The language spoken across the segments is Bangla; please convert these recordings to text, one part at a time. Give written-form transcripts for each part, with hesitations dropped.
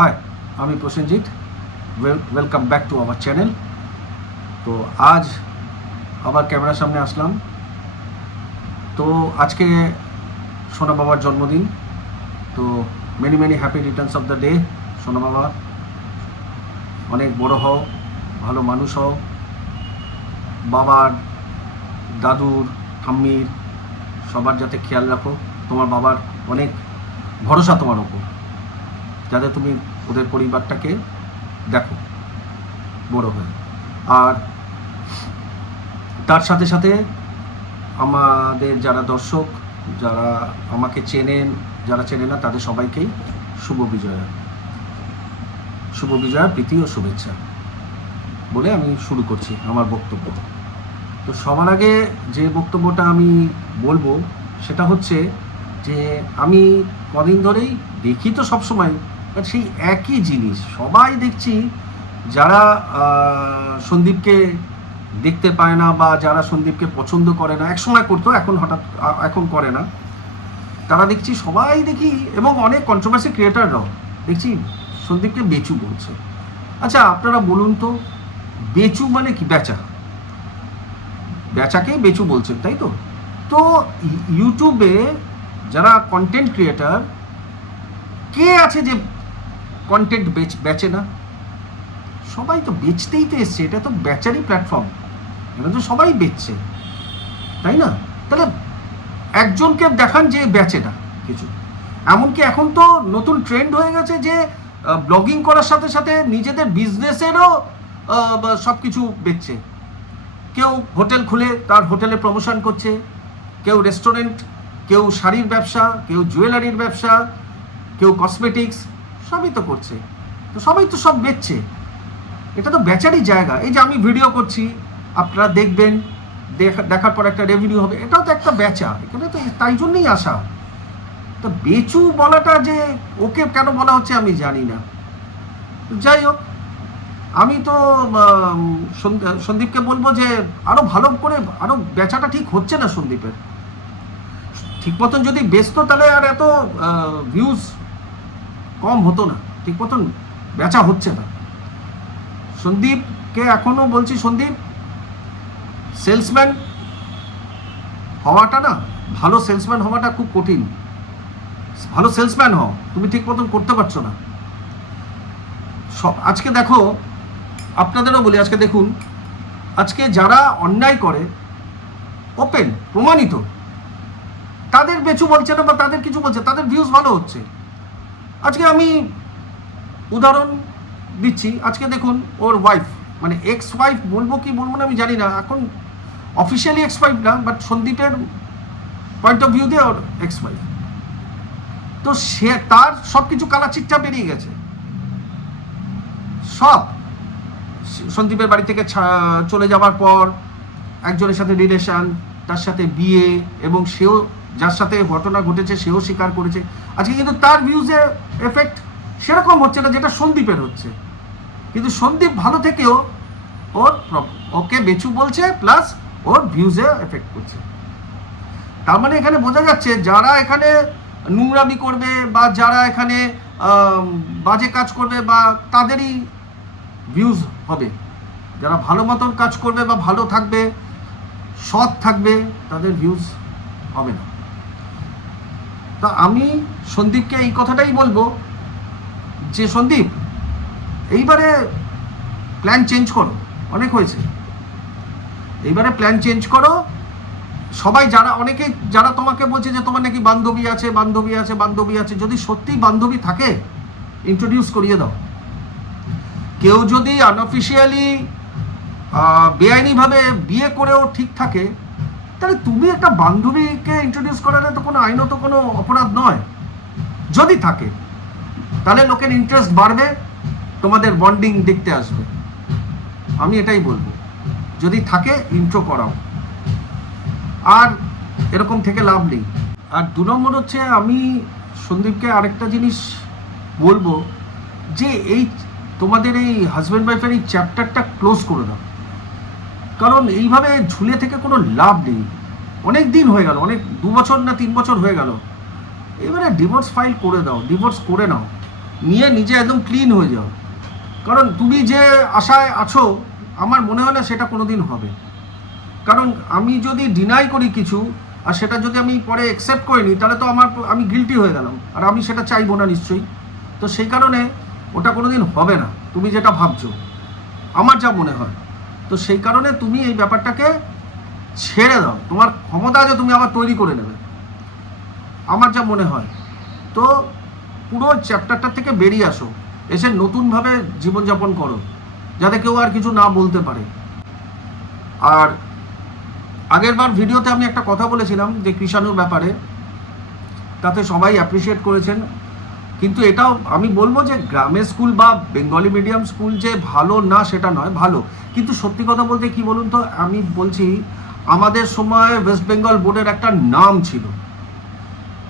হাই, আমি Prosenjit. Welcome back to our channel. তো আজ আবার ক্যামেরার সামনে আসলাম। তো আজকে সোনা বাবার জন্মদিন। তো many many happy Returns of the day. সোনা বাবা অনেক বড় হও, ভালো মানুষ হও, বাবার, দাদুর, ঠাম্মির সবার যাতে খেয়াল রাখো। তোমার বাবার অনেক ভরসা তোমার ওপর, যাতে তুমি ওদের পরিবারটাকে দেখো বড় হয়ে। আর তার সাথে সাথে আমাদের যারা দর্শক, যারা আমাকে চেনেন, যারা চেনে না, তাদের সবাইকেই শুভ বিজয়া, প্রীতি ও শুভেচ্ছা বলে আমি শুরু করছি আমার বক্তব্য। তো সবার আগে যে বক্তব্যটা আমি বলবো সেটা হচ্ছে যে আমি কদিন ধরেই দেখি তো সবসময় সেই একই জিনিস সবাই দেখছি, যারা সন্দীপকে দেখতে পায় না বা যারা সন্দীপকে পছন্দ করে না, একসময় করতো, এখন করে না, তারা দেখছি সবাই দেখি, এবং অনেক কন্ট্রোভার্সি ক্রিয়েটাররাও দেখছি সন্দীপকে বেচু বলছে। আচ্ছা আপনারা বলুন তো, বেচু মানে কি? বেচাকেই বেচু বলছেন, তাই তো? তো ইউটিউবে যারা কন্টেন্ট ক্রিয়েটার, কে আছে যে কন্টেন্ট বেচে না? সবাই তো বেচতেই তো এসছে, এটা তো বেচারই প্ল্যাটফর্ম, এটা তো সবাই বেচছে, তাই না? তাহলে একজনকে দেখান যে বেচে না কিছু। এমনকি এখন তো নতুন ট্রেন্ড হয়ে গেছে যে ব্লগিং করার সাথে সাথে নিজেদের বিজনেসেরও সব কিছু বেচছে। কেউ হোটেল খুলে তার হোটেলে প্রমোশন করছে, কেউ রেস্টুরেন্ট, কেউ শাড়ির ব্যবসা, কেউ জুয়েলারির ব্যবসা, কেউ কসমেটিক্স, সবই তো করছে। তো সবাই তো সব বেচছে, এটা তো বেচারই জায়গা। এই যে আমি ভিডিও করছি, আপনারা দেখবেন, দেখার পর একটা রেভিনিউ হবে, এটাও তো একটা বেচা। এখানে তো তাই জন্যই আসা। তো বেচু বলাটা যে ওকে কেন বলা হচ্ছে আমি জানি না। যাই হোক, আমি তো সন্দীপকে বলবো যে আরো ভালো করে, আরো বেচাটা ঠিক হচ্ছে না সন্দীপের। ঠিক মতন যদি বেচতো তাহলে আর এত ভিউজ কম হতো না। ঠিক মতন বেচা হচ্ছে না। সন্দীপকে এখনো বলছি, সন্দীপ সেলসম্যান হওয়াটা না, ভালো সেলসম্যান হওয়াটা খুব কঠিন। ভালো সেলসম্যান হও, তুমি ঠিক মতন করতে পারছো না। আজকে দেখো, আপনাদেরও বলি, আজকে দেখুন, আজকে যারা অন্যায় করে ওপেন প্রমাণিত, তাদের বেচু বলছে না বা তাদের কিছু বলছে, তাদের ভিউজ ভালো হচ্ছে। আজকে আমি উদাহরণ দিচ্ছি, আজকে দেখুন ওর ওয়াইফ, মানে এক্স ওয়াইফ বলবো কি বলবো না আমি জানি না, এখন অফিসিয়ালি এক্স ওয়াইফ না, বাট সন্দীপের পয়েন্ট অফ ভিউ দিয়ে ওর এক্স ওয়াইফ। তো সে তার সব কিছু কালা চিটটা বেরিয়ে গেছে, সব সন্দীপের বাড়ি থেকে চলে যাওয়ার পর একজনের সাথে রিলেশন, তার সাথে বিয়ে, এবং সেও যার সাথে ঘটনা ঘটেছে সেও স্বীকার করেছে। আজকে কিন্তু তার ভিউজে এফেক্ট সেরকম হচ্ছে না যেটা সন্দীপের হচ্ছে। কিন্তু সন্দীপ ভালো থেকেও ওকে বেচু বলছে, প্লাস ওর ভিউজে এফেক্ট করছে। তার মানে এখানে বোঝা যাচ্ছে যারা এখানে নোংরামি করবে বা যারা এখানে বাজে কাজ করবে বা তাদেরই ভিউজ হবে। যারা ভালো মতন কাজ করবে বা ভালো থাকবে, সৎ থাকবে, তাদের ভিউজ হবে না। তা আমি সন্দীপকে এই কথাটাই বলবো যে সন্দীপ, এইবারে প্ল্যান চেঞ্জ করো, অনেক হয়েছে, এইবারে প্ল্যান চেঞ্জ করো। সবাই অনেকে যারা তোমাকে বলছে যে তোমার নাকি বান্ধবী আছে, যদি সত্যি বান্ধবী থাকে ইন্ট্রোডিউস করিয়ে দাও। কেউ যদি আনঅফিসিয়ালি বেআইনিভাবে বিয়ে করেও ঠিক থাকে, তাহলে তুমি একটা বান্ধবীকে ইন্ট্রোডিউস করালে তো কোনো আইনত কোনো অপরাধ নয়। যদি থাকে তাহলে লোকের ইন্টারেস্ট বাড়বে, তোমাদের বন্ডিং দেখতে আসবে। আমি এটাই বলবো, যদি থাকে ইন্ট্রো করাও, আর এরকম থেকে লাভ নেই। আর 2 নম্বর হচ্ছে, আমি সন্দীপকে আরেকটা জিনিস বলবো যে এই তোমাদের এই হাজব্যান্ড ওয়াইফের এই চ্যাপ্টারটা ক্লোজ করে দাও, কারণ এইভাবে ঝুলে থেকে কোনো লাভ নেই। অনেক দিন হয়ে গেল, অনেক 2 বছর না 3 বছর হয়ে গেল, এবারে ডিভোর্স ফাইল করে দাও, ডিভোর্স করে নাও। নিয়ে নিজে একদম ক্লিন হয়ে যাও। কারণ তুমি যে আশায় আছো আমার মনে হয় না সেটা কোনো দিন হবে। কারণ আমি যদি ডিনাই করি কিছু আর সেটা যদি আমি পরে অ্যাকসেপ্ট করে নিই তাহলে তো আমি গিল্টি হয়ে গেলাম, আর আমি সেটা চাইবো না নিশ্চয়ই। তো সেই কারণে ওটা কোনো দিন হবে না তুমি যেটা ভাবছো, আমার যা মনে হয়। তো সেই কারণে তুমি এই ব্যাপারটাকে ছেড়ে দাও, তোমার ক্ষমতা আছে তুমি আবার তৈরি করে নেবে, আমার যা মনে হয়। তো পুরো চ্যাপ্টারটা থেকে বেরিয়ে আসো, এসে নতুনভাবে জীবনযাপন করো, যাতে কেউ আর কিছু না বলতে পারে। আর আগের বার ভিডিওতে আমি একটা কথা বলেছিলাম যে কৃষাণুর ব্যাপারে, তাতে সবাই অ্যাপ্রিসিয়েট করেছেন। কিন্তু এটাও আমি বলবো যে গ্রামের স্কুল বা বেঙ্গলি মিডিয়াম স্কুল যে ভালো না সেটা নয়, ভালো। কিন্তু সত্যি কথা বলতে কি বলুন তো, আমি বলছি আমাদের সময় ওয়েস্ট বেঙ্গল বোর্ডের একটা নাম ছিল,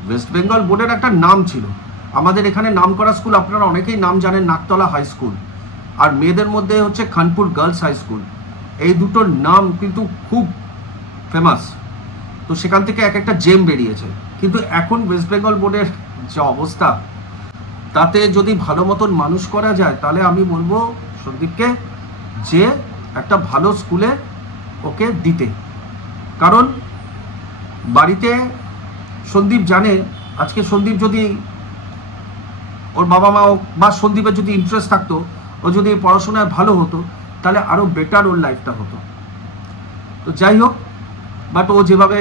ওয়েস্ট বেঙ্গল বোর্ডের একটা নাম ছিল। আমাদের এখানে নাম করা স্কুল আপনারা অনেকেই নাম জানেন, নাকতলা হাই স্কুল, আর মেয়েদের মধ্যে হচ্ছে খানপুর গার্লস হাই স্কুল। এই দুটোর নাম কিন্তু খুব ফেমাস। তো সেখান থেকে এক একটা জেম বেরিয়েছে। কিন্তু এখন ওয়েস্ট বেঙ্গল বোর্ডের যে অবস্থা, তাতে যদি ভালো মতন মানুষ করা যায় তাহলে আমি বলবো সন্দীপকে যে একটা ভালো স্কুলে ওকে দিতে। কারণ বাড়িতে সন্দীপ জানে আজকে সন্দীপ যদি ওর বাবা মা বা সন্দীপের যদি ইন্টারেস্ট থাকতো, ও যদি পড়াশোনায় ভালো হতো তাহলে আরও বেটার ওর লাইফটা হতো। তো যাই হোক, বাট ও যেভাবে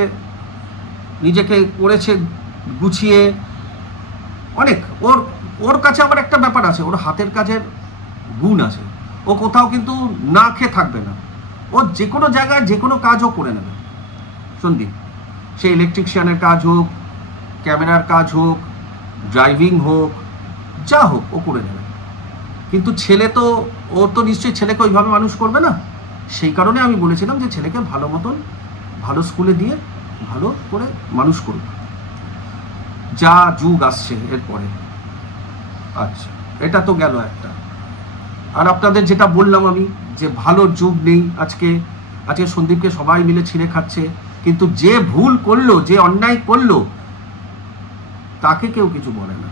নিজেকে করেছে গুছিয়ে, অনেক ওর কাছে আবার একটা ব্যাপার আছে, ওর হাতের কাজের গুণ আছে। ও কোথাও কিন্তু না খেয়ে থাকবে না, ও যে কোনো জায়গায় যে কোনো কাজও করে নেবে সন্দীপ। সে ইলেকট্রিশিয়ানের কাজ হোক, ক্যামেরার কাজ হোক, ড্রাইভিং হোক, যা হোক ও করে নেবে। কিন্তু ছেলে তো, ও তো নিশ্চয়ই ছেলেকে ওইভাবে মানুষ করবে না। সেই কারণে আমি বলেছিলাম যে ছেলেকে ভালো মতন ভালো স্কুলে দিয়ে ভালো করে মানুষ করুক, যা যুগ আসছে এরপরে। আচ্ছা, এটা তো গেল একটা। আর আপনাদের যেটা বললাম আমি, যে ভালো যুগ নেই আজকে সন্দীপকে সবাই মিলে ছিঁড়ে খাচ্ছে, কিন্তু যে ভুল করলো, যে অন্যায় করলো, তাকে কেউ কিছু বলে না,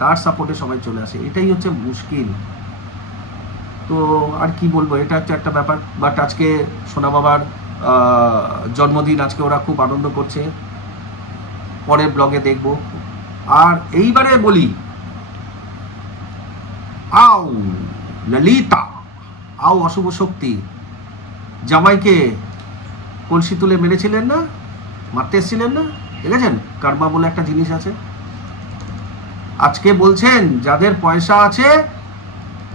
তার সাপোর্টে সবাই চলে আসে। এটাই হচ্ছে মুশকিল। তো আর কি বলবো, এটা হচ্ছে একটা ব্যাপার। বাট আজকে সোনা বাবার জন্মদিন, আজকে ওরা খুব আনন্দ করছে, পরের ব্লগে দেখব। আর এইবারে বলি, আও ললিতা, আও অশুভ শক্তি, জামাইকে কলসি তুলে মেরেছিলেন না, মারতে এসেছিলেন না, দেখেছেন? কার্মা বলে একটা জিনিস আছে। আজকে বলছেন যাদের পয়সা আছে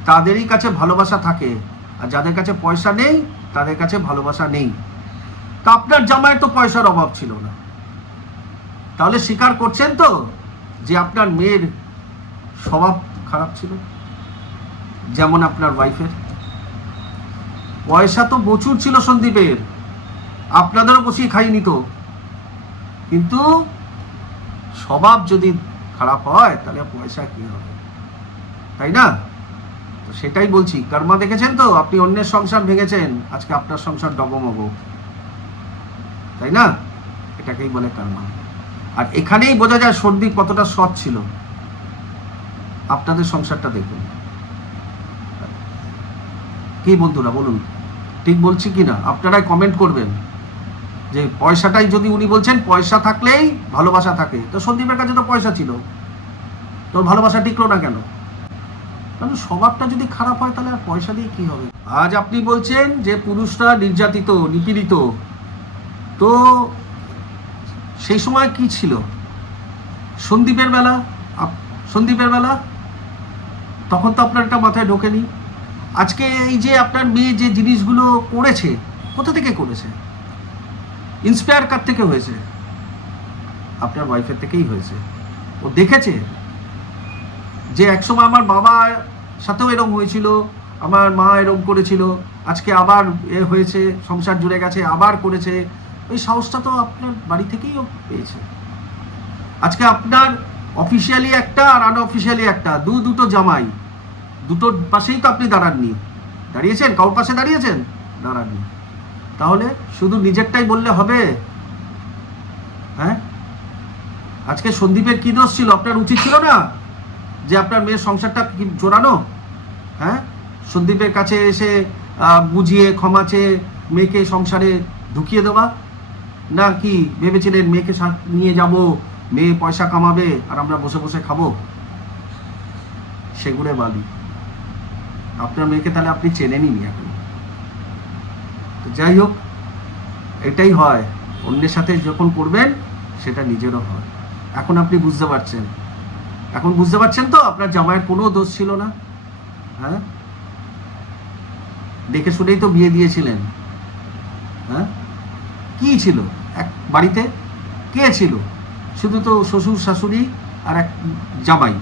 তাদেরই কাছে ভালোবাসা থাকে, আর যাদের কাছে পয়সা নেই তাদের কাছে ভালোবাসা নেই। তা আপনার জামাইয়ের তো পয়সার অভাব ছিল না, তাহলে স্বীকার করছেন তো যে আপনার মেয়ের স্বভাব খারাপ ছিল, যেমন আপনার ওয়াইফের। পয়সা তো প্রচুর ছিল সন্দীপের, আপনাদেরও বসিয়ে খাইনি তো, কিন্তু স্বভাব যদি খারাপ হয় তাহলে পয়সা কি হবে, তাই না? তো সেটাই বলছি, কর্মা দেখেছেন তো, আপনি অন্যের সংসার ভেঙেছেন, আজকে আপনার সংসার ডগমগ, তাই না? এটাকেই বলে কর্মা। আর এখানেই বোঝা যায় সন্দীপ কতটা সৎ ছিল। আপনাদের সংসারটা দেখুন। কি বন্ধুরা বলুন, ঠিক বলছি কি না? আপনারাই কমেন্ট করবেন যে পয়সাটাই, যদি উনি বলছেন পয়সা থাকলেই ভালোবাসা থাকে, তো সন্দীপের কাছে তো পয়সা ছিল, তোর ভালোবাসা টিকলো না কেন? কারণ স্বভাবটা যদি খারাপ হয় তাহলে আর পয়সা দিয়ে কি হবে? আজ আপনি বলছেন যে পুরুষরা নির্যাতিত, নিপীড়িত, তো সেই সময় কি ছিল সন্দীপের বেলা? তখন তো আপনার একটা মাথায় ঢোকেনি। আজকে এই যে আপনার মেয়ে যে জিনিসগুলো করেছে, কোথা থেকে করেছে? ইন্সপায়ার কার থেকে হয়েছে? আপনার ওয়াইফের থেকেই হয়েছে। ও দেখেছে যে একসময় আমার বাবার সাথেও এরকম হয়েছিল, আমার মা এরকম করেছিল, আজকে আবার এ হয়েছে, সংসার জুড়ে গেছে, আবার করেছে। ওই সাহসটা তো আপনার বাড়ি থেকেই ও পেয়েছে। আজকে আপনার অফিসিয়ালি একটা আর আনঅফিসিয়ালি একটা, দুটো জামাই, দুটোর পাশেই তো আপনি দাঁড়াননি। দাঁড়িয়েছেন? কারোর পাশে দাঁড়িয়েছেন? দাঁড়াননি। তাহলে শুধু নিজেরটাই বললে হবে? হ্যাঁ, আজকে সন্দীপের কি দোষ ছিল? আপনার উচিত ছিল না যে আপনার মেয়ের সংসারটা কি জোরানো? হ্যাঁ, সন্দীপের কাছে এসে বুঝিয়ে ক্ষমা চেয়ে মেয়েকে সংসারে ঢুকিয়ে দেওয়া, না কি ভেবেছিলেন মেয়েকে নিয়ে যাব, মেয়ে পয়সা কামাবে আর আমরা বসে বসে খাবো? সেগুলো বালি। আপনার মেয়েকে তাহলে আপনি চেনেনই নি এখন। তো যাই হোক, এটাই হয়, অন্যের সাথে যখন করবেন সেটা নিজেরও হয়। এখন আপনি বুঝতে পারছেন, এখন বুঝতে পারছেন তো আপনার জামাইয়ের কোনো দোষ ছিল না। হ্যাঁ, দেখে শুনেই তো বিয়ে দিয়েছিলেন। হ্যাঁ, কি ছিল এক বাড়িতে, কে ছিল? শুধু তো শ্বশুর শাশুড়ি আর এক জামাই।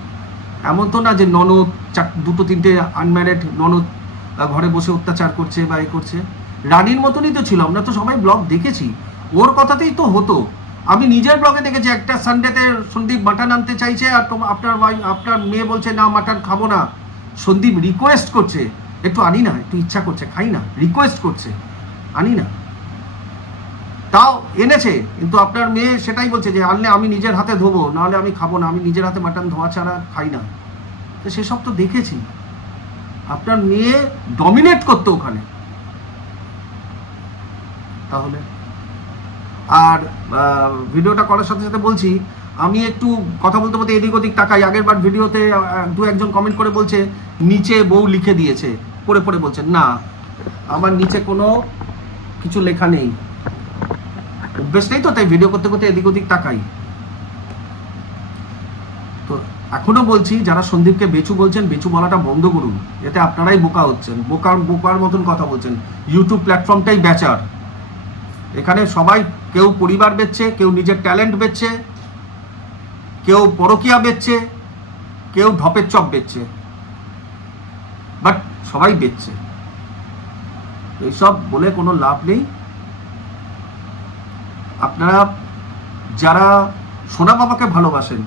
এমন তো না যে ননদ, দুটো তিনটে আনম্যারিড ননদ ঘরে বসে অত্যাচার করছে বা এ করছে। রানীর মতনই তো ছিল, আমরা তো সবাই ব্লগ দেখেছি, ওর কথাতেই তো হতো। আমি নিজের ব্লগে দেখেছি, একটা সানডেতে সন্দীপ মাটন আনতে চাইছে আর আপনার মেয়ে বলছে না মাটন খাবো না। সন্দীপ রিকোয়েস্ট করছে, একটু আনি না, একটু ইচ্ছা করছে খাই না, রিকোয়েস্ট করছে আনি না, তাও এনেছে। কিন্তু আপনার মেয়ে সেটাই বলছে যে আনলে আমি নিজের হাতে ধোবো, নাহলে আমি খাবো না, আমি নিজের হাতে মাটন ধোয়া ছাড়া খাই না। তো সেসব তো দেখেছি। আপনার মেয়ে ডমিনেট করতো ওখানে। তাহলে আর ভিডিওটা করার সাথে সাথে বলছি, আমি একটু কথা বলতে বলতে এদিক ওদিক তাকাই। আগের বার ভিডিওতে দু একজন কমেন্ট করে বলছে নিচে বউ লিখে দিয়েছে, পড়ে পড়ে বলছেন, না আমার নিচে কোনো কিছু লেখা নেই, অভ্যেস নেই তো, তাই ভিডিও করতে করতে এদিক ওদিক তাকাই। তো এখনো বলছি, যারা সন্দীপকে বেচু বলছেন, বেচু বলাটা বন্ধ করুন, এতে আপনারাই বোকা হচ্ছেন, বোকার মতন কথা বলছেন। ইউটিউব প্ল্যাটফর্মটাই বেচার, এখানে সবাই, কেউ পরিবার বেচছে, কেউ নিজের ট্যালেন্ট বেচছে, কেউ পরকিয়া বেচছে, কেউ ঢপের চপ বেচছে, বাট সবাই বেচছে। এইসব বলে কোনো লাভ নেই। আপনারা যারা সোনা বাবাকে ভালোবাসেন,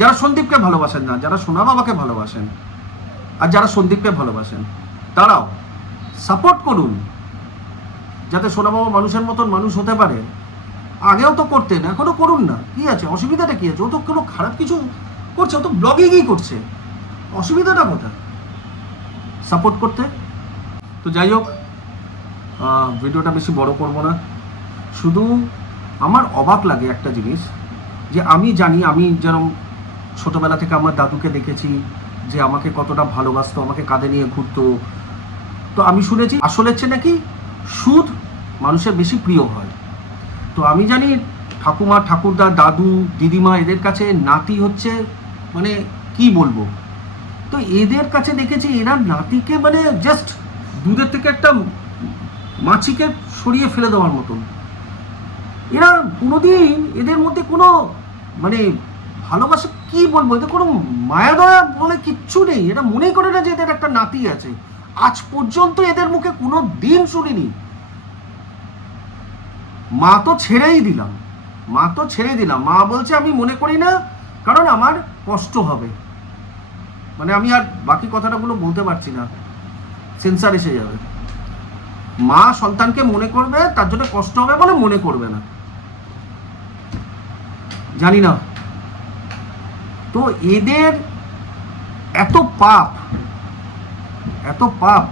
যারা সন্দীপকে ভালোবাসেন না, যারা সোনা বাবাকে ভালোবাসেন আর যারা সন্দীপকে ভালোবাসেন, তারাও সাপোর্ট করুন, যাতে সোনা বাবা মানুষের মতন মানুষ হতে পারে। আগেও তো করতেন, এখনো করুন না, কি আছে, অসুবিধাটা কি আছে? ও তো কোনো খারাপ কিছু করছে, ও তো ব্লগিংই করছে, অসুবিধাটা কোথায় সাপোর্ট করতে? তো যাই হোক, ভিডিওটা বেশি বড় করবো না। শুধু আমার অবাক লাগে একটা জিনিস, যে আমি জানি, আমি যেরকম ছোটোবেলা থেকে আমার দাদুকে দেখেছি যে আমাকে কতটা ভালোবাসতো, আমাকে কাঁধে নিয়ে ঘুরতো। তো আমি শুনেছি আসলের চেয়ে নাকি সুদ মানুষের বেশি প্রিয় হয়। তো আমি জানি ঠাকুমা, ঠাকুরদা, দাদু, দিদিমা, এদের কাছে নাতি হচ্ছে মানে কি বলবো। তো এদের কাছে দেখেছি এরা নাতিকে মানে জাস্ট দুধের থেকে একটা মাছিকে সরিয়ে ফেলে দেওয়ার মতন। এরা কোনোদিন এদের মধ্যে কোনো মানে ভালোবাসা কি বলবো, এদের কোনো মায়া দয়া বলে কিচ্ছু নেই। এরা মনেই করে না যে এদের একটা নাতি আছে। আজ পর্যন্ত এদের মুখে কোনো দিন শুনিনি মা তো ছেড়েই দিলাম, মা বলছে আমি মনে করি না, কারণ আমার কষ্ট হবে। মানে আমি আর বাকি কথাটাগুলো বলতে পারছি না, সেন্সার এসে যাবে। মা সন্তানকে মনে করবে, তার জন্য কষ্ট হবে বলে মনে করবে না, জানি না। তো এদের এত পাপ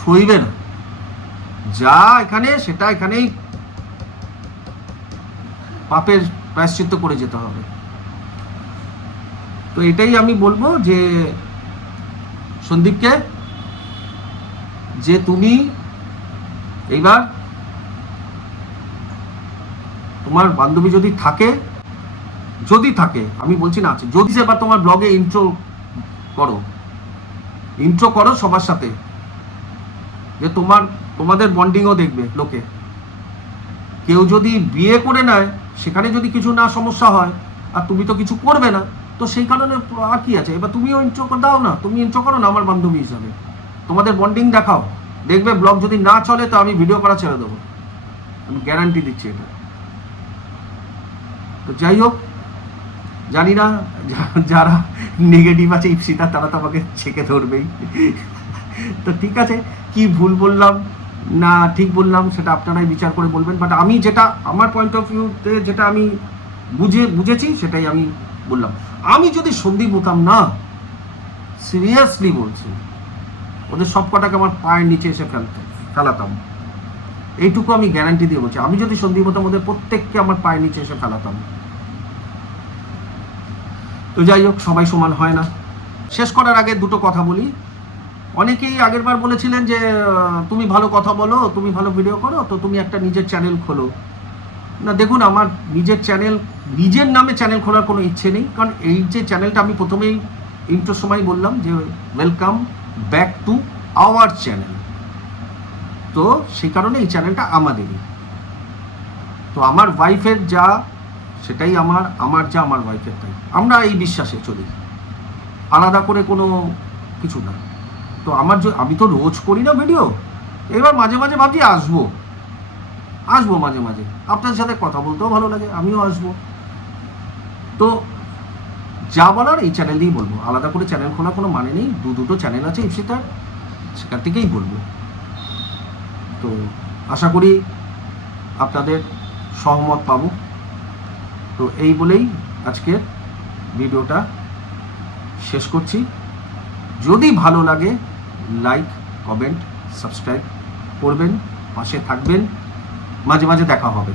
সইবে না, যা এখানে সেটা এখানেই পাপের প্রায়শ্চিত্ত করে যেতে হবে। তো এটাই আমি বলবো যে সন্দীপকে, যে তুমি এইবার তোমার বান্ধবী যদি থাকে, আমি বলছি না আছে, যদি এবার তোমার ব্লগে ইন্ট্রো করো সবার সাথে, যে তোমাদের বন্ডিংও দেখবে লোকে। কেউ যদি বিয়ে করে নেয়, সেখানে যদি কিছু না সমস্যা হয়, আর তুমি তো কিছু করবে না, তো সেই কারণে আর কি আছে, এবার তুমিও ইন্ট্রো দাও না, তুমি ইন্ট্রো করো না আমার বান্ধবী হিসাবে, তোমাদের বন্ডিং দেখাও, দেখবে ব্লগ যদি না চলে তো আমি ভিডিও করা ছেড়ে দেবো, আমি গ্যারান্টি দিচ্ছি এটা। তো যাই হোক, জানি না যারা নেগেটিভ আছে ইপসিতা, তারা তো আমাকে ছেঁকে ধরবেই। তো ঠিক আছে, কি ভুল বললাম না ঠিক বললাম সেটা আপনারাই বিচার করে বলবেন, বাট আমি যেটা আমার পয়েন্ট অফ ভিউতে যেটা আমি বুঝেছি সেটাই আমি বললাম, আমি যদি সন্দীপ হতাম না, সিরিয়াসলি বলছি, ওদের সব কটাকে আমার পায়ের নিচে এসে ফেলাতাম। এইটুকু আমি গ্যারান্টি দিয়ে বলছি, আমি যদি সন্দীপ হতাম ওদের প্রত্যেককে আমার পায়ের নিচে এসে ফেলাতাম। তো যাই হোক, সবাই সমান হয় না। শেষ করার আগে দুটো কথা বলি। অনেকেই আগের বার বলেছিলেন যে তুমি ভালো কথা বলো, তুমি ভালো ভিডিও করো, তো তুমি একটা নিজের চ্যানেল খোলো। না দেখুন, আমার নিজের নামে চ্যানেল খোলার কোনো ইচ্ছে নেই। কারণ এই যে চ্যানেলটা, আমি প্রথমেই ইন্ট্রোর সময় বললাম যে welcome back to our channel. তো সেই কারণে এই চ্যানেলটা আমাদেরই। তো আমার ওয়াইফের যা, সেটাই আমার যা আমার ওয়াইফের তাই। আমরা এই বিশ্বাসে চলি, আলাদা করে কোনো কিছু না। তো আমি তো রোজ করি না ভিডিও, এবার মাঝে মাঝে ভাবছি আসবো মাঝে মাঝে, আপনার সাথে কথা বলতেও ভালো লাগে, আমিও আসবো। তো যা বলার এই চ্যানেল দিয়েই বলবো, আলাদা করে চ্যানেল খোলা কোনো মানে নেই। দুটো চ্যানেল আছে ইপসিটার, সেখান থেকেই বলবো। তো আশা করি আপনাদের সহমত পাবো। তো এই বলেই আজকের ভিডিওটা শেষ করছি। যদি ভালো লাগে লাইক, কমেন্ট, সাবস্ক্রাইব করবেন, পাশে থাকবেন, মাঝে মাঝে দেখা হবে।